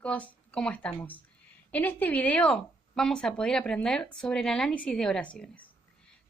Chicos, ¿cómo estamos? En este video vamos a poder aprender sobre el análisis de oraciones,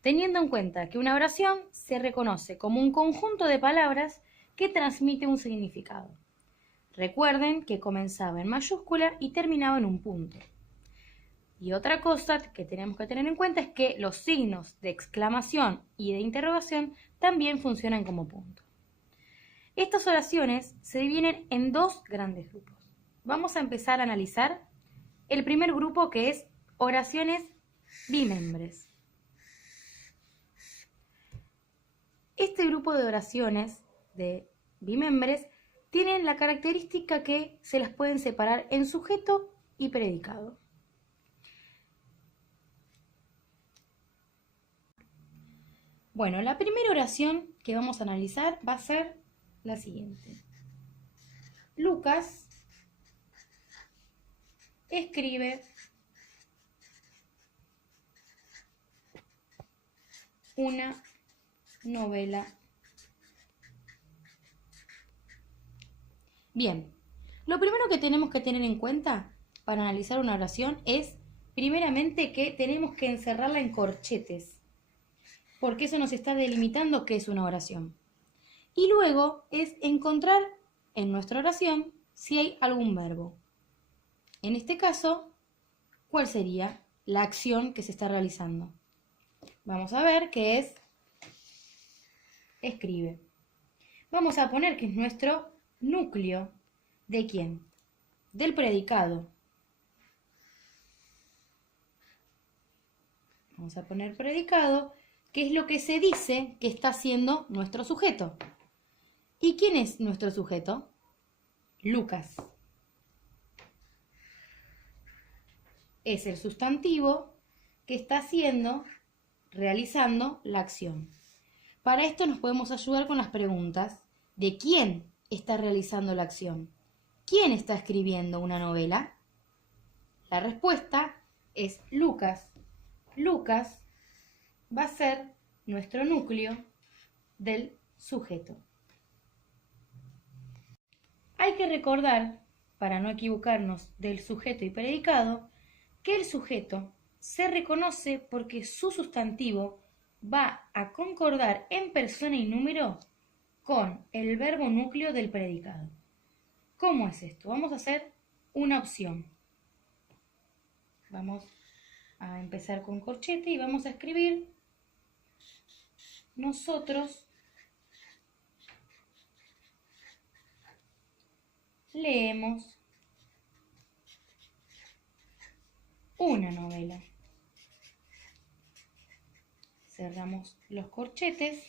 teniendo en cuenta que una oración se reconoce como un conjunto de palabras que transmite un significado. Recuerden que comenzaba en mayúscula y terminaba en un punto. Y otra cosa que tenemos que tener en cuenta es que los signos de exclamación y de interrogación también funcionan como punto. Estas oraciones se dividen en dos grandes grupos. Vamos a empezar a analizar el primer grupo, que es oraciones bimembres. Este grupo de oraciones de bimembres tienen la característica que se las pueden separar en sujeto y predicado. Bueno, la primera oración que vamos a analizar va a ser la siguiente. Lucas escribe una novela. Bien, lo primero que tenemos que tener en cuenta para analizar una oración es, primeramente, que tenemos que encerrarla en corchetes, porque eso nos está delimitando qué es una oración. Y luego es encontrar en nuestra oración si hay algún verbo. En este caso, ¿cuál sería la acción que se está realizando? Vamos a ver que es escribe. Vamos a poner que es nuestro núcleo. ¿De quién? Del predicado. Vamos a poner predicado, que es lo que se dice que está haciendo nuestro sujeto. ¿Y quién es nuestro sujeto? Lucas. Es el sustantivo que está haciendo, realizando la acción. Para esto nos podemos ayudar con las preguntas de quién está realizando la acción. ¿Quién está escribiendo una novela? La respuesta es Lucas. Lucas va a ser nuestro núcleo del sujeto. Hay que recordar, para no equivocarnos del sujeto y predicado, que el sujeto se reconoce porque su sustantivo va a concordar en persona y número con el verbo núcleo del predicado. ¿Cómo es esto? Vamos a hacer una opción. Vamos a empezar con corchete y vamos a escribir nosotros leemos una novela. Cerramos los corchetes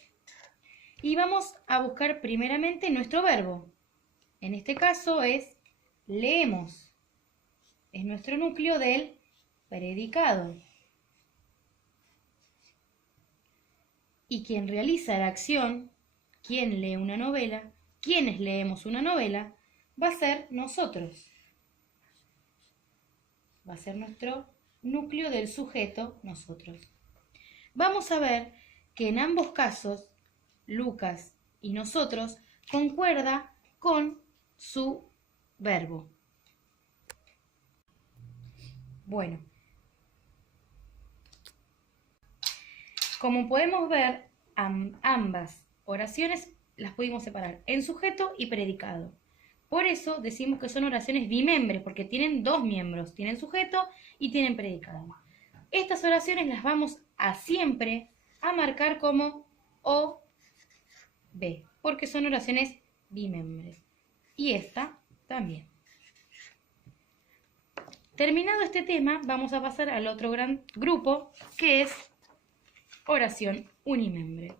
y vamos a buscar primeramente nuestro verbo. En este caso es leemos. Es nuestro núcleo del predicado. Y quien realiza la acción, quien lee una novela, quienes leemos una novela, va a ser nosotros. Va a ser nuestro núcleo del sujeto, nosotros. Vamos a ver que en ambos casos, Lucas y nosotros, concuerda con su verbo. Bueno, como podemos ver, ambas oraciones las pudimos separar en sujeto y predicado. Por eso decimos que son oraciones bimembres, porque tienen dos miembros, tienen sujeto y tienen predicado. Estas oraciones las vamos a siempre a marcar como O, B, porque son oraciones bimembres. Y esta también. Terminado este tema, vamos a pasar al otro gran grupo, que es oración unimembre.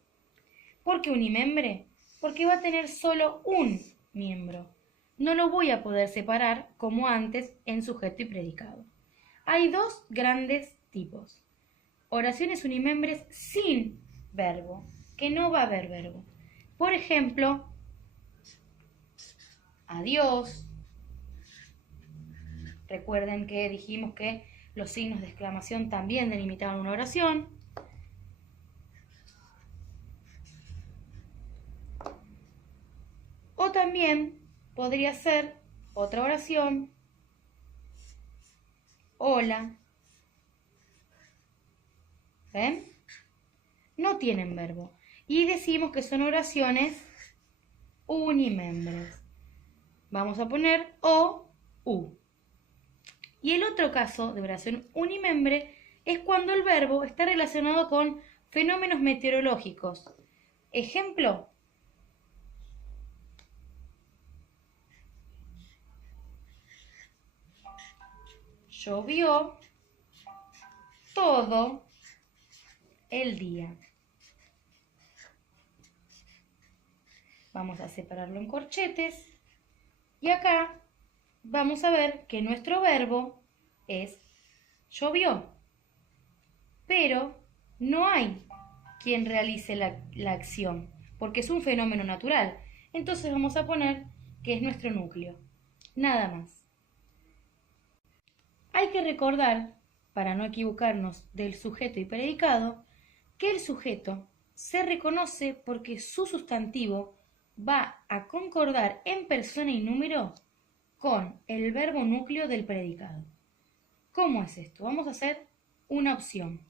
¿Por qué unimembre? Porque va a tener solo un miembro. No lo voy a poder separar como antes en sujeto y predicado. Hay dos grandes tipos. Oraciones unimembres sin verbo, que no va a haber verbo. Por ejemplo, adiós. Recuerden que dijimos que los signos de exclamación también delimitaban una oración. O también podría ser otra oración hola. ¿Ven? No tienen verbo. Y decimos que son oraciones unimembres. Vamos a poner o, u. Y el otro caso de oración unimembre es cuando el verbo está relacionado con fenómenos meteorológicos. Ejemplo, llovió todo el día. Vamos a separarlo en corchetes y acá vamos a ver que nuestro verbo es llovió, pero no hay quien realice la acción, porque es un fenómeno natural. Entonces vamos a poner que es nuestro núcleo, nada más. Hay que recordar, para no equivocarnos del sujeto y predicado, que el sujeto se reconoce porque su sustantivo va a concordar en persona y número con el verbo núcleo del predicado. ¿Cómo es esto? Vamos a hacer una opción.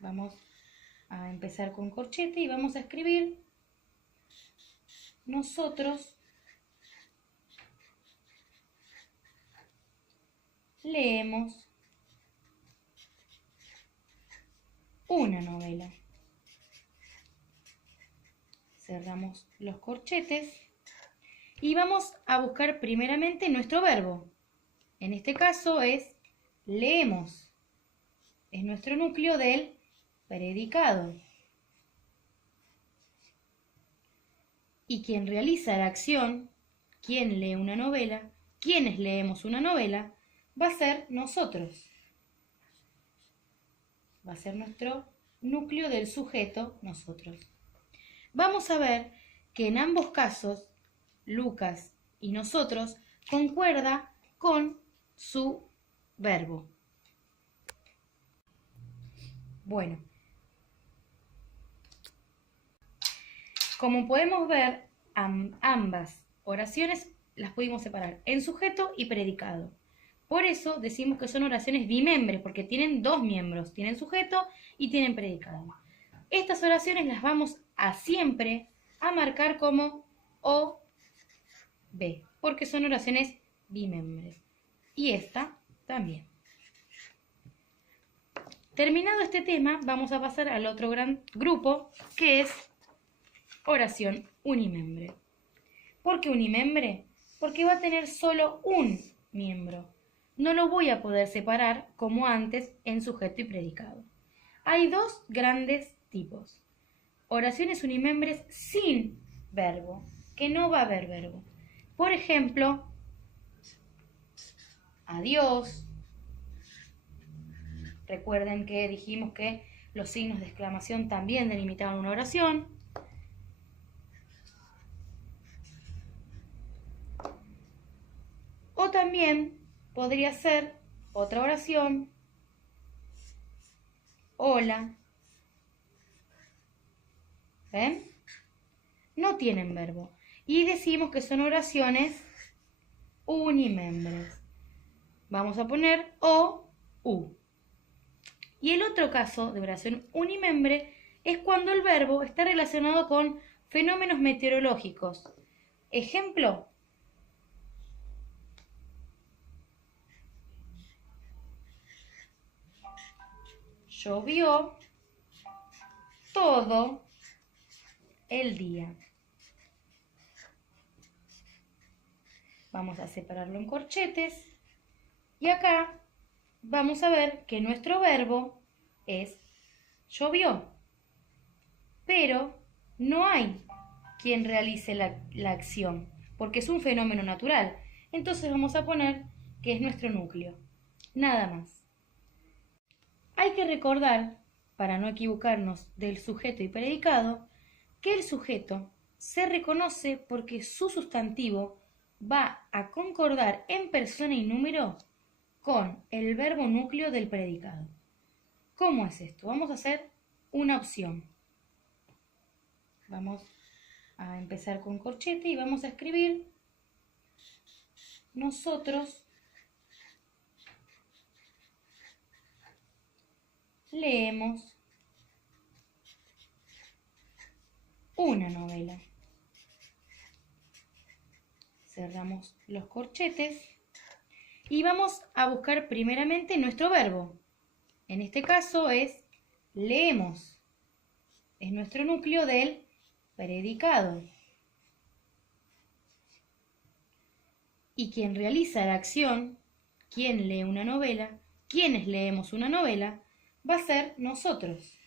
Vamos a empezar con corchete y vamos a escribir nosotros leemos una novela. Cerramos los corchetes y vamos a buscar primeramente nuestro verbo. En este caso es leemos. Es nuestro núcleo del predicado. Y quien realiza la acción, quien lee una novela, quienes leemos una novela, va a ser nosotros. Va a ser nuestro núcleo del sujeto, nosotros. Vamos a ver que en ambos casos, Lucas y nosotros, concuerda con su verbo. Bueno, como podemos ver, ambas oraciones las pudimos separar en sujeto y predicado. Por eso decimos que son oraciones bimembres, porque tienen dos miembros, tienen sujeto y tienen predicado. Estas oraciones las vamos a siempre a marcar como O, B, porque son oraciones bimembres. Y esta también. Terminado este tema, vamos a pasar al otro gran grupo, que es oración unimembre. ¿Por qué unimembre? Porque va a tener solo un miembro. No lo voy a poder separar como antes en sujeto y predicado. Hay dos grandes tipos. Oraciones unimembres sin verbo, que no va a haber verbo. Por ejemplo, adiós. Recuerden que dijimos que los signos de exclamación también delimitaban una oración. O también podría ser otra oración. Hola. ¿Ven? No tienen verbo. Y decimos que son oraciones unimembres. Vamos a poner o, u. Y el otro caso de oración unimembre es cuando el verbo está relacionado con fenómenos meteorológicos. Ejemplo, llovió todo el día. Vamos a separarlo en corchetes y acá vamos a ver que nuestro verbo es llovió, pero no hay quien realice la acción, porque es un fenómeno natural. Entonces vamos a poner que es nuestro núcleo, nada más. Hay que recordar, para no equivocarnos del sujeto y predicado, que el sujeto se reconoce porque su sustantivo va a concordar en persona y número con el verbo núcleo del predicado. ¿Cómo es esto? Vamos a hacer una opción. Vamos a empezar con corchete y vamos a escribir nosotros leemos una novela. Cerramos los corchetes y vamos a buscar primeramente nuestro verbo. En este caso es leemos. Es nuestro núcleo del predicado. Y quien realiza la acción, quien lee una novela, quienes leemos una novela, va a ser nosotros.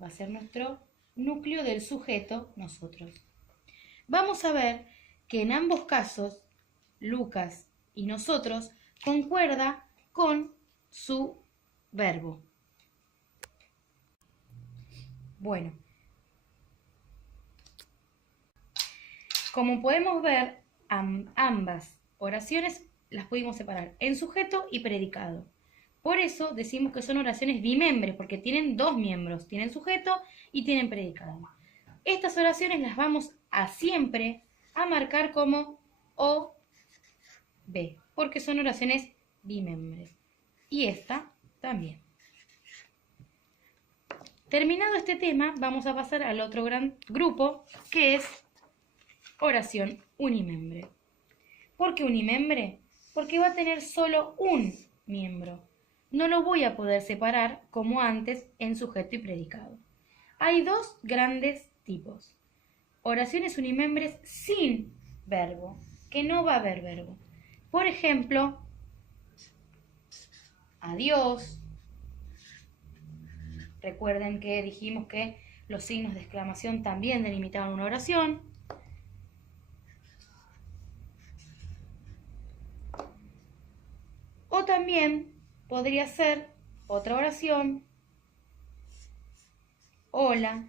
Va a ser nuestro núcleo del sujeto, nosotros. Vamos a ver que en ambos casos, Lucas y nosotros, concuerda con su verbo. Bueno, como podemos ver, ambas oraciones las pudimos separar en sujeto y predicado. Por eso decimos que son oraciones bimembres, porque tienen dos miembros, tienen sujeto y tienen predicado. Estas oraciones las vamos a siempre a marcar como O, B, porque son oraciones bimembres. Y esta también. Terminado este tema, vamos a pasar al otro gran grupo, que es oración unimembre. ¿Por qué unimembre? Porque va a tener solo un miembro. No lo voy a poder separar como antes en sujeto y predicado. Hay dos grandes tipos. Oraciones unimembres sin verbo, que no va a haber verbo. Por ejemplo, adiós. Recuerden que dijimos que los signos de exclamación también delimitaban una oración. O también podría ser otra oración. Hola.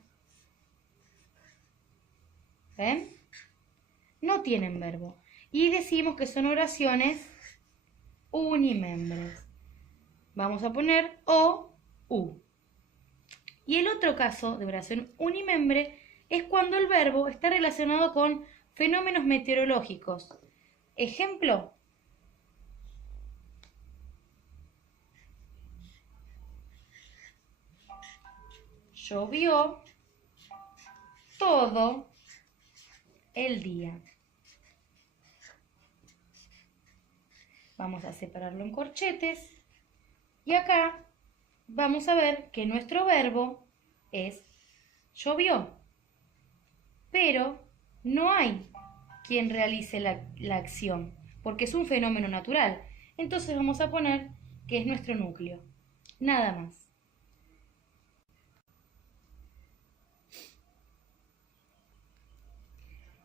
¿Ven? No tienen verbo. Y decimos que son oraciones unimembres. Vamos a poner O, U. Y el otro caso de oración unimembre es cuando el verbo está relacionado con fenómenos meteorológicos. Ejemplo. Llovió todo el día. Vamos a separarlo en corchetes. Y acá vamos a ver que nuestro verbo es llovió. Pero no hay quien realice la acción, porque es un fenómeno natural. Entonces vamos a poner que es nuestro núcleo. Nada más.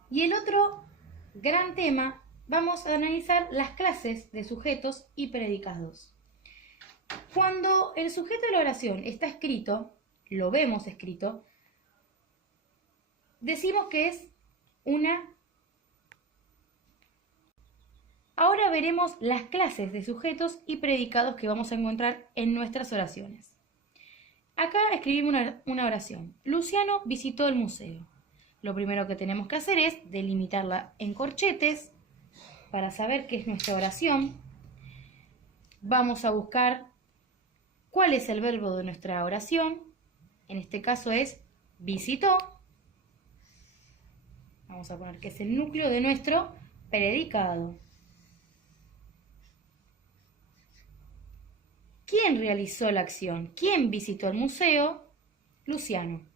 Y el otro gran tema, vamos a analizar las clases de sujetos y predicados. Cuando el sujeto de la oración está escrito, lo vemos escrito, decimos que es una... Ahora veremos las clases de sujetos y predicados que vamos a encontrar en nuestras oraciones. Acá escribimos una oración. Luciano visitó el museo. Lo primero que tenemos que hacer es delimitarla en corchetes para saber qué es nuestra oración. Vamos a buscar cuál es el verbo de nuestra oración. En este caso es visitó. Vamos a poner que es el núcleo de nuestro predicado. ¿Quién realizó la acción? ¿Quién visitó el museo? Luciano.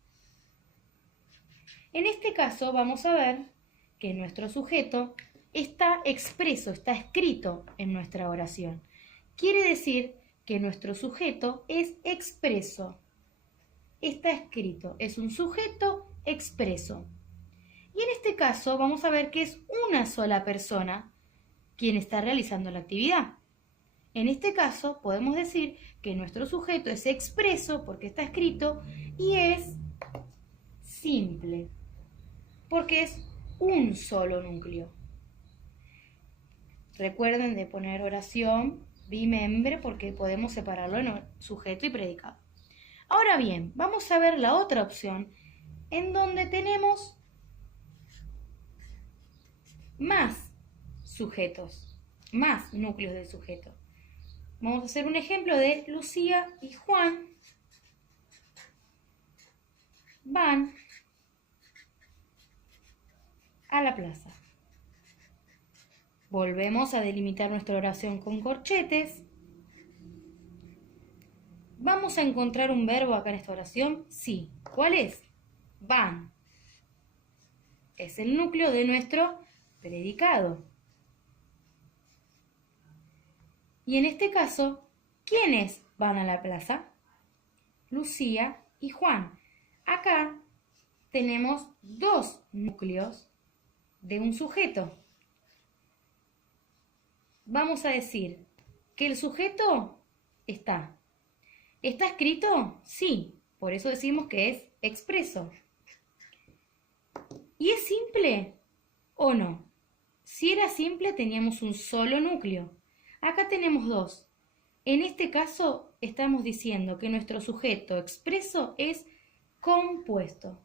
En este caso vamos a ver que nuestro sujeto está expreso, está escrito en nuestra oración. Quiere decir que nuestro sujeto es expreso. Está escrito, es un sujeto expreso. Y en este caso vamos a ver que es una sola persona quien está realizando la actividad. En este caso podemos decir que nuestro sujeto es expreso porque está escrito y es simple porque es un solo núcleo. Recuerden de poner oración bimembre porque podemos separarlo en sujeto y predicado. Ahora bien, vamos a ver la otra opción en donde tenemos más sujetos, más núcleos del sujeto. Vamos a hacer un ejemplo de Lucía y Juan van a la plaza. Volvemos a delimitar nuestra oración con corchetes. ¿Vamos a encontrar un verbo acá en esta oración? Sí. ¿Cuál es? Van. Es el núcleo de nuestro predicado. Y en este caso, ¿quiénes van a la plaza? Lucía y Juan. Acá tenemos dos núcleos de un sujeto. Vamos a decir que el sujeto está. ¿Está escrito? Sí, por eso decimos que es expreso. ¿Y es simple o no? Si era simple teníamos un solo núcleo. Acá tenemos dos. En este caso estamos diciendo que nuestro sujeto expreso es compuesto.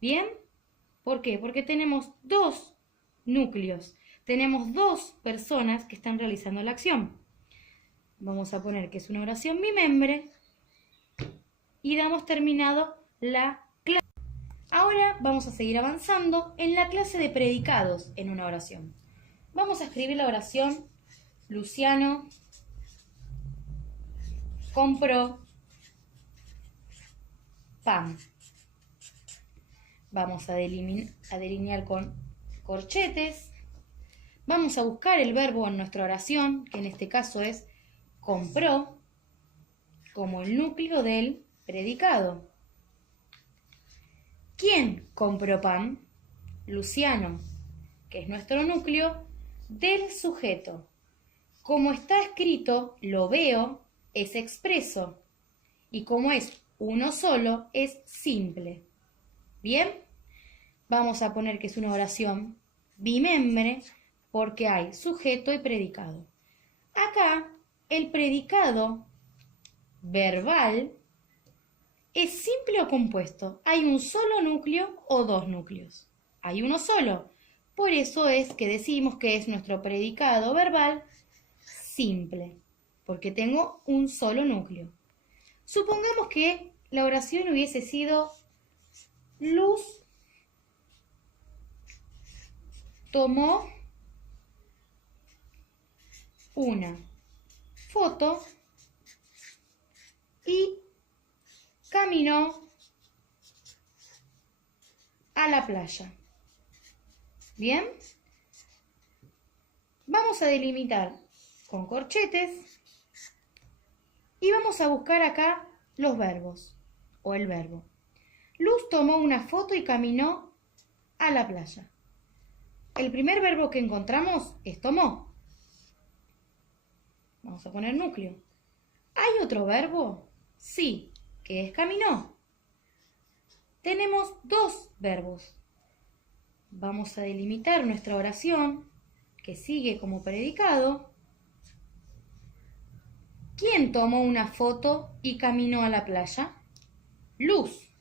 ¿Bien? ¿Por qué? Porque tenemos dos núcleos. Tenemos dos personas que están realizando la acción. Vamos a poner que es una oración bimembre y damos terminado la clase. Ahora vamos a seguir avanzando en la clase de predicados en una oración. Vamos a escribir la oración Luciano compró pan. Vamos a delinear con corchetes. Vamos a buscar el verbo en nuestra oración, que en este caso es compró, como el núcleo del predicado. ¿Quién compró pan? Luciano, que es nuestro núcleo del sujeto. Como está escrito, lo veo, es expreso. Y como es uno solo, es simple. ¿Bien? Vamos a poner que es una oración bimembre porque hay sujeto y predicado. Acá, el predicado verbal ¿es simple o compuesto? ¿Hay un solo núcleo o dos núcleos? Hay uno solo. Por eso es que decimos que es nuestro predicado verbal simple, porque tengo un solo núcleo. Supongamos que la oración hubiese sido Luz tomó una foto y caminó a la playa. ¿Bien? Vamos a delimitar con corchetes y vamos a buscar acá los verbos o el verbo. Luz tomó una foto y caminó a la playa. El primer verbo que encontramos es tomó. Vamos a poner núcleo. ¿Hay otro verbo? Sí, que es caminó. Tenemos dos verbos. Vamos a delimitar nuestra oración, que sigue como predicado. ¿Quién tomó una foto y caminó a la playa? Luz.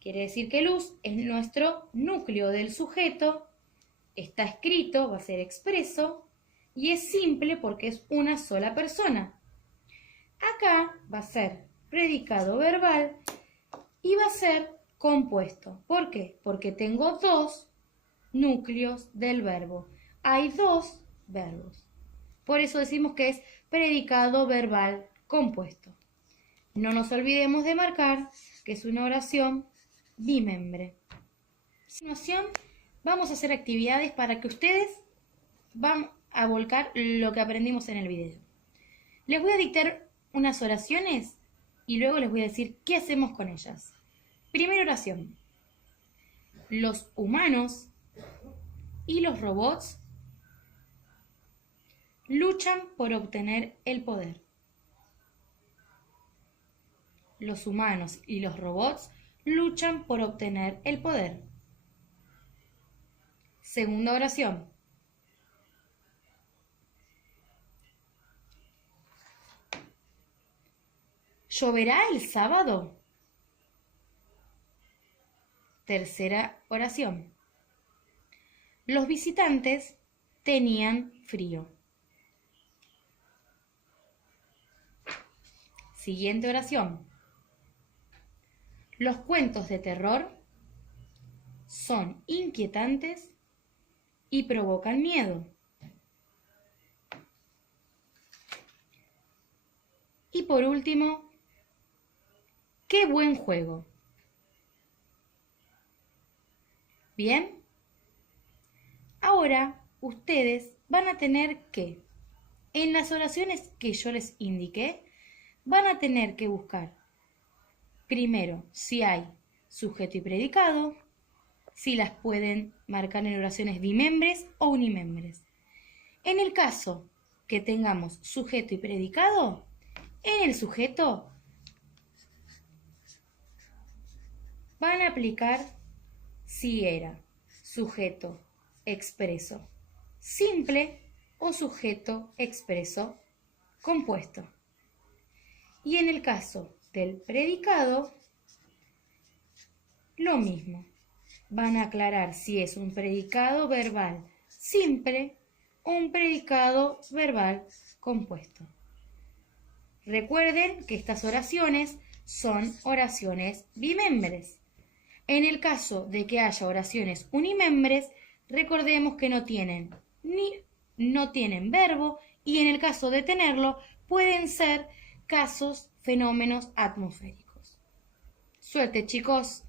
Quiere decir que Luz es nuestro núcleo del sujeto. Está escrito, va a ser expreso, y es simple porque es una sola persona. Acá va a ser predicado verbal y va a ser compuesto. ¿Por qué? Porque tengo dos núcleos del verbo. Hay dos verbos. Por eso decimos que es predicado verbal compuesto. No nos olvidemos de marcar que es una oración bimembre. A continuación, vamos a hacer actividades para que ustedes van a volcar lo que aprendimos en el video. Les voy a dictar unas oraciones y luego les voy a decir qué hacemos con ellas. Primera oración. Los humanos y los robots luchan por obtener el poder. Los humanos y los robots luchan por obtener el poder. Segunda oración. ¿Lloverá el sábado? Tercera oración. Los visitantes tenían frío. Siguiente oración. Los cuentos de terror son inquietantes y provocan miedo. Y por último, ¡qué buen juego! Bien, ahora ustedes van a tener que, en las oraciones que yo les indiqué, van a tener que buscar primero si hay sujeto y predicado, si las pueden marcar en oraciones bimembres o unimembres. En el caso que tengamos sujeto y predicado, en el sujeto van a aplicar si era sujeto expreso simple o sujeto expreso compuesto. Y en el caso del predicado, lo mismo. Van a aclarar si es un predicado verbal simple o un predicado verbal compuesto. Recuerden que estas oraciones son oraciones bimembres. En el caso de que haya oraciones unimembres, recordemos que no tienen verbo, y en el caso de tenerlo pueden ser casos, fenómenos atmosféricos. Suerte, chicos.